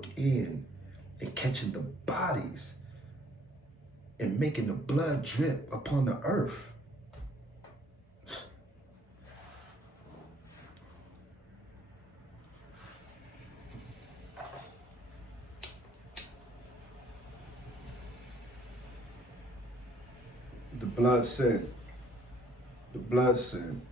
work in and catching the bodies and making the blood drip upon the earth. The blood sin, the blood sin,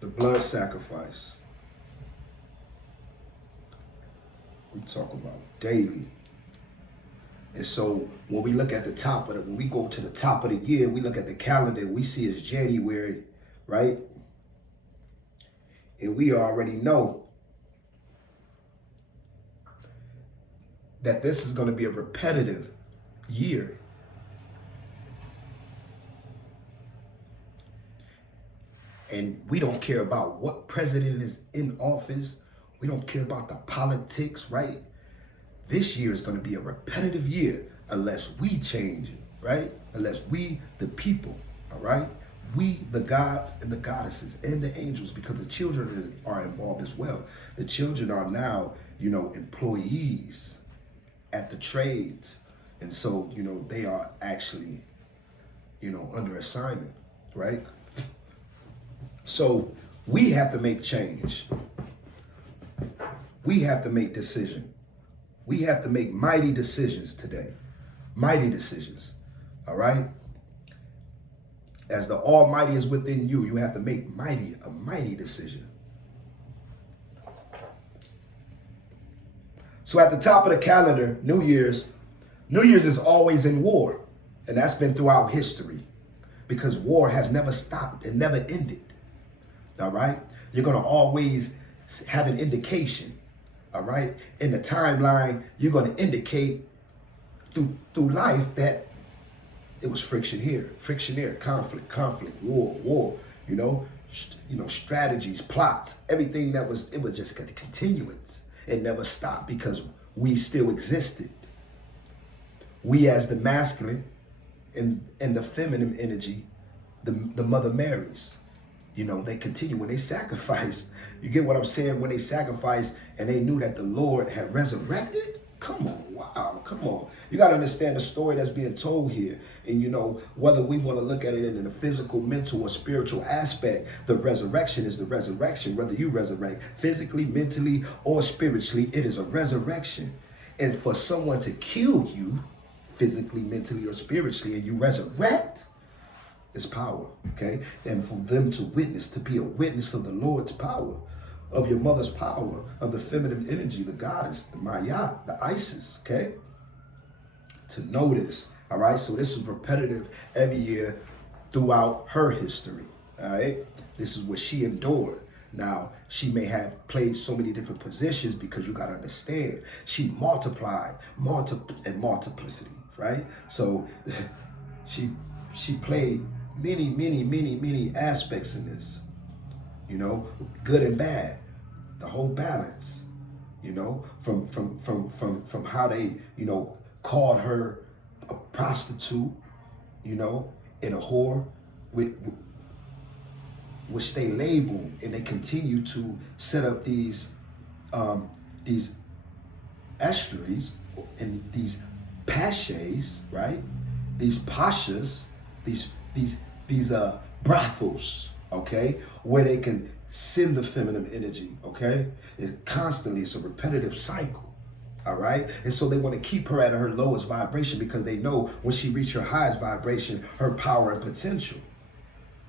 the blood sacrifice. We talk about daily. And so when we look at the top of when we go to the top of the year, we look at the calendar, we see it's January, right? And we already know that this is going to be a repetitive year. And we don't care about what president is in office. We don't care about the politics, right? This year is going to be a repetitive year unless we change it, right? Unless we, the people, all right? We, the gods and the goddesses and the angels, because the children are involved as well. The children are now, employees at the trades. And so, they are actually, under assignment, right? So we have to make change. We have to make decision. We have to make mighty decisions today. Mighty decisions. All right? As the Almighty is within you, you have to make a mighty decision. So at the top of the calendar, New Year's is always in war. And that's been throughout history because war has never stopped and never ended. All right? You're going to always have an indication. All right? In the timeline, you're going to indicate through life that it was friction here, conflict, war, strategies, plots, everything it was just a continuance. It never stopped because we still existed. We as the masculine and the feminine energy, the Mother Marys, they continue when they sacrifice. You get what I'm saying? When they sacrificed and they knew that the Lord had resurrected. Come on, wow, come on. You got to understand the story that's being told here. And, whether we want to look at it in a physical, mental, or spiritual aspect, the resurrection is the resurrection. Whether you resurrect physically, mentally, or spiritually, it is a resurrection. And for someone to kill you physically, mentally, or spiritually, and you resurrect, is power, okay? And for them to witness, to be a witness of the Lord's power, of your mother's power, of the feminine energy, the goddess, the Maya, the Isis, okay? To know this, all right? So this is repetitive every year throughout her history, all right? This is what she endured. Now, she may have played so many different positions because you got to understand, she multiplied, and multiplicity, right? So she played many aspects in this, good and bad, the whole balance, from how they, called her a prostitute, and a whore, which they label and they continue to set up these estuaries and these paches, right? These pashas, these brothels, okay, where they can send the feminine energy, okay? It's a repetitive cycle, all right? And so they want to keep her at her lowest vibration because they know when she reaches her highest vibration, her power and potential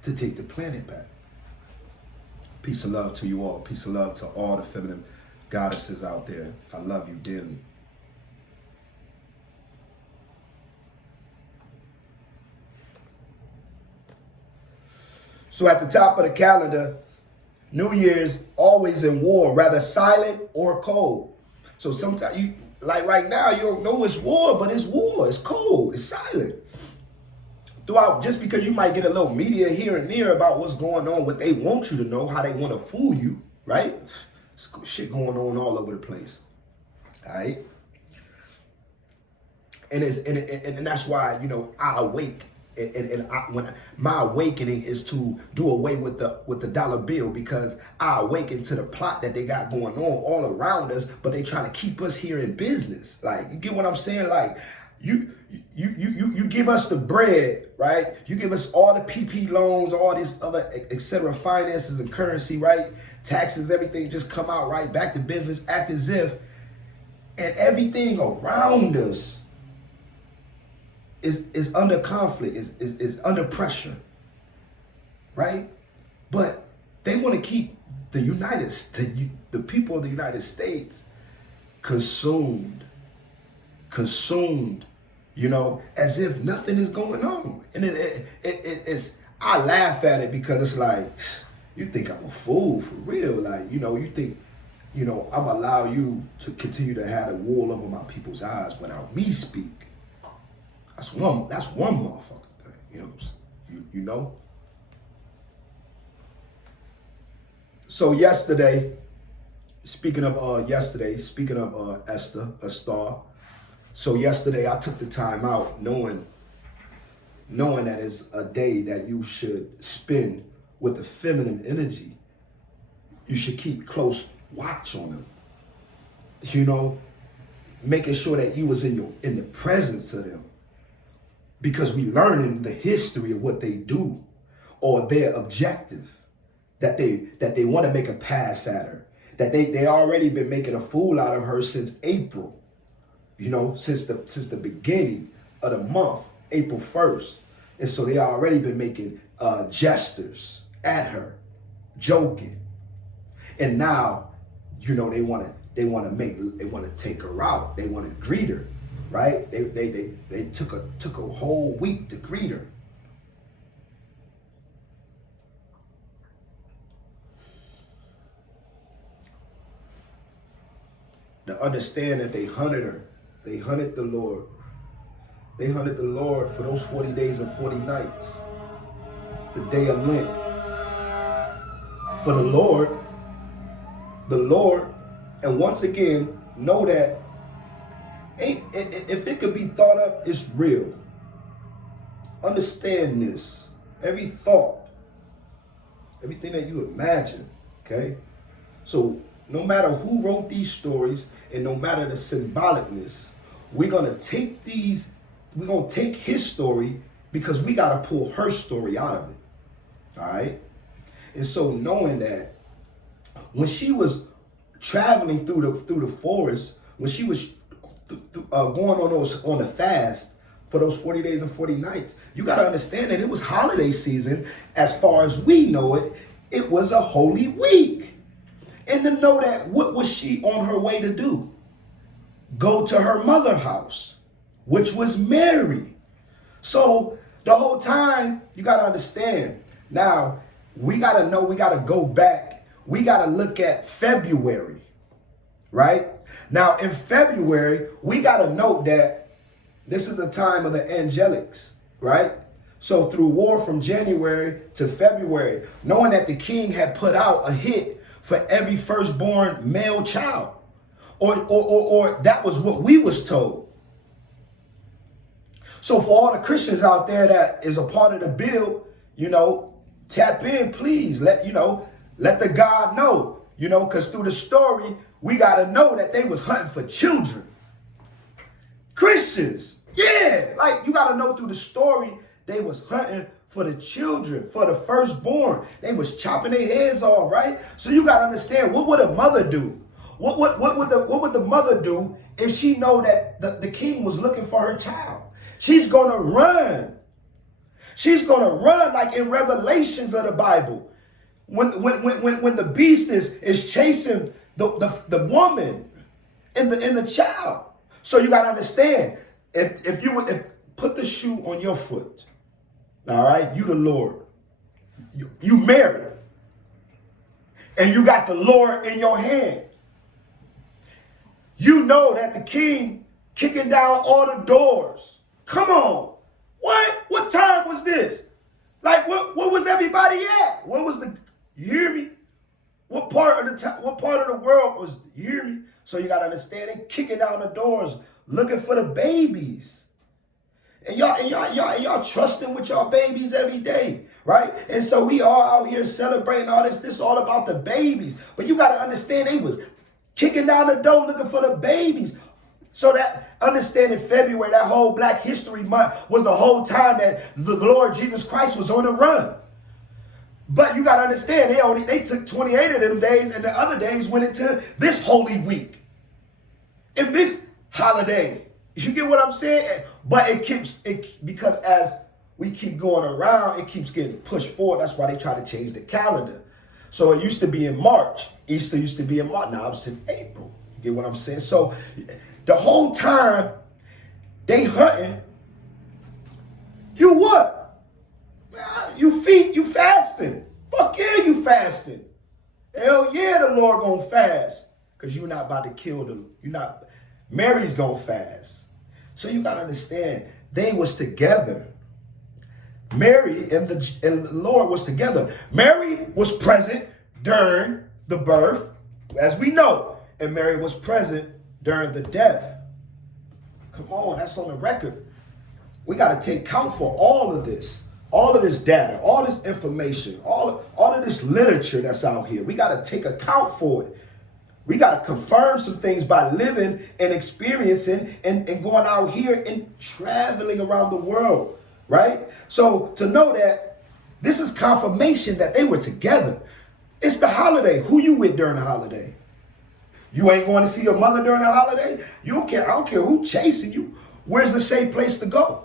to take the planet back. Peace and love to you all. Peace and love to all the feminine goddesses out there. I love you dearly. So at the top of the calendar, New Year's always in war, rather silent or cold. So sometimes you, like right now, you don't know it's war, but it's war. It's cold. It's silent. Throughout, just because you might get a little media here and there about what's going on, what they want you to know, how they want to fool you, right? There's shit going on all over the place. All right. And that's why, I awake when my awakening is to do away with the dollar bill, because I awaken to the plot that they got going on all around us, but they trying to keep us here in business. Like, you get what I'm saying? Like, you give us the bread, right? You give us all the PP loans, all these other etc. finances and currency, right? Taxes, everything just come out, right? Back to business, act as if, and everything around us is under conflict, is under pressure, right? But they want to keep the people of the United States consumed, as if nothing is going on. And it's, I laugh at it because it's like, you think I'm a fool for real? Like, you think, I'm allow you to continue to have the wool over my people's eyes without me speak. That's one motherfucking thing, you know? So yesterday, speaking of Esther, a star. So yesterday I took the time out knowing that it's a day that you should spend with the feminine energy. You should keep close watch on them. Making sure that you was in the presence of them. Because we learning the history of what they do or their objective. That they want to make a pass at her. That they already been making a fool out of her since April. Since the beginning of the month, April 1st. And so they already been making gestures at her, joking. And now, they want to take her out. They want to greet her, right? They took a whole week to greet her. To understand that they hunted her. They hunted the Lord. They hunted the Lord for those 40 days and 40 nights. The day of Lent. For the Lord, and once again, know that if it could be thought up, it's real. Understand this. Every thought, everything that you imagine, okay? So no matter who wrote these stories and no matter the symbolicness, we're going to take his story because we got to pull her story out of it. All right? And so knowing that when she was traveling through the forest, when she was going on the fast for those 40 days and 40 nights, you got to understand that it was holiday season. As far as we know it, it was a holy week. And to know that, what was she on her way to do? Go to her mother's house, which was Mary. So the whole time, you got to understand. Now, we got to go back. We got to look at February, right? Now, in February, we got to note that this is a time of the angelics, right? So through war from January to February, knowing that the king had put out a hit for every firstborn male child. Or that was what we was told. So for all the Christians out there that is a part of the build, tap in, please. Let the God know, because through the story, we got to know that they was hunting for children. Christians, yeah. Like, you got to know through the story, they was hunting for the children, for the firstborn. They was chopping their heads off, right? So you got to understand, what would a mother do? What would the mother do if she know that the king was looking for her child? She's going to run. She's going to run, like in Revelations of the Bible. When the beast is chasing the woman and the child. So you got to understand, if you would put the shoe on your foot, all right, you the Lord, you married, and you got the Lord in your hand. You know that the king kicking down all the doors. Come on. What time was this? Like, what was everybody at? What was you hear me? What part of the world was, you hear me? So you got to understand, they kicking down the doors, looking for the babies. And y'all trusting with y'all babies every day, right? And so we all out here celebrating all this. This is all about the babies. But you got to understand, they was kicking down the door looking for the babies. So that understanding February, that whole Black History Month was the whole time that the Lord Jesus Christ was on the run. But you got to understand, they took 28 of them days, and the other days went into this Holy Week. In this holiday. You get what I'm saying? But because as we keep going around, it keeps getting pushed forward. That's why they try to change the calendar. So it used to be in March. Easter used to be in March. Now it's in April. You get what I'm saying? So the whole time they hunting, you what? You fasting. Fuck yeah, you fasting. Hell yeah, the Lord gonna fast. Because you're not about to kill them. Mary's gonna fast. So you gotta understand, they was together. Mary and the Lord was together. Mary was present during the birth, as we know, and Mary was present during the death. Come on, that's on the record. We gotta take count for all of this data, all this information, all of this literature that's out here. We gotta take account for it. We got to confirm some things by living and experiencing and going out here and traveling around the world, right? So to know that this is confirmation that they were together. It's the holiday. Who you with during the holiday? You ain't going to see your mother during the holiday? You don't care. I don't care who chasing you. Where's the safe place to go?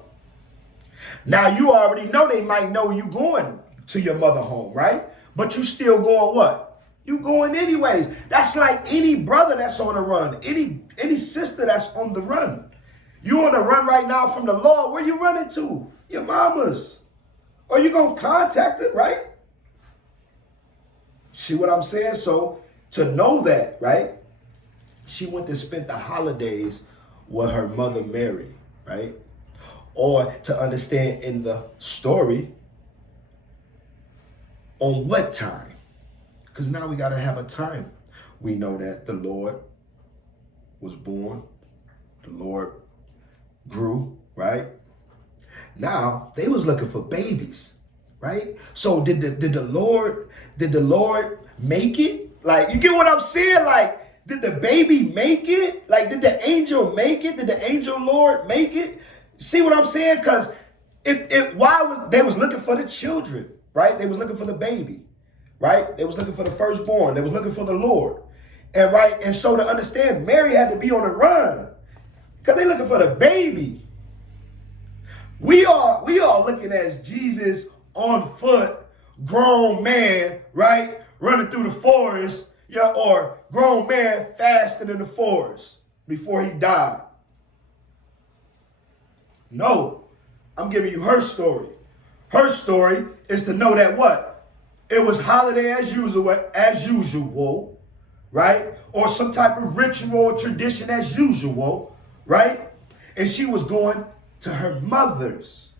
Now, you already know they might know you going to your mother home, right? But you still going what? You going anyways. That's like any brother that's on the run, any sister that's on the run. You on the run right now from the Lord. Where you running to? Your mama's. Or you gonna contact it, right? See what I'm saying? So to know that, right? She went to spend the holidays with her mother Mary, right? Or to understand in the story, on what time? Because now we got to have a time. We know that the Lord was born. The Lord grew, right? Now, they was looking for babies, right? So did the Lord make it? Like, you get what I'm saying? Like, did the baby make it? Like, did the angel make it? Did the angel Lord make it? See what I'm saying? Because they was looking for the children, right? They was looking for the baby. Right? They was looking for the firstborn. They was looking for the Lord. And right, and so to understand, Mary had to be on the run. Because they looking for the baby. We are looking at Jesus on foot, grown man, right? Running through the forest, yeah, or grown man fasting in the forest before he died. No, I'm giving you her story. Her story is to know that what? It was holiday as usual, right? Or some type of ritual or tradition as usual, right? And she was going to her mother's,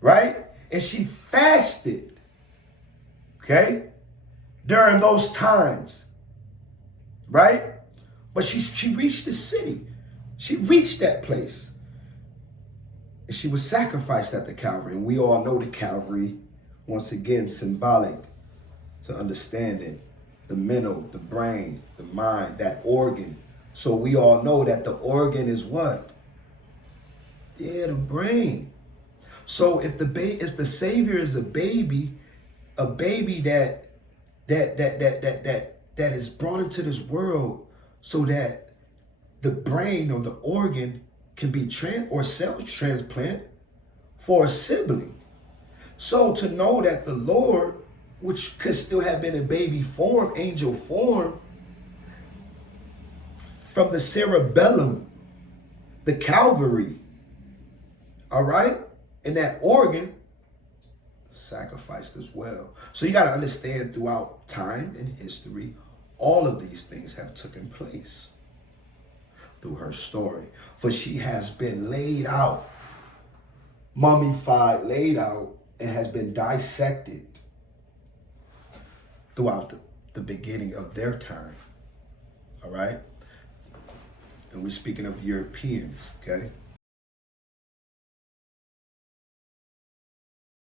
right? And she fasted, okay? During those times, right? But she reached the city. She reached that place. And she was sacrificed at the Calvary. And we all know the Calvary, once again, symbolic to understanding the mental, the brain, the mind, that organ. So we all know that the organ is what? Yeah, the brain. So if the Savior is a baby that is brought into this world so that the brain or the organ can be cell transplant for a sibling. So to know that the Lord, which could still have been in baby form, angel form, from the cerebellum, the Calvary, all right, and that organ sacrificed as well. So you got to understand, throughout time and history, all of these things have taken place through her story. For she has been laid out, mummified, laid out, and has been dissected throughout the beginning of their time. All right? And we're speaking of Europeans, okay?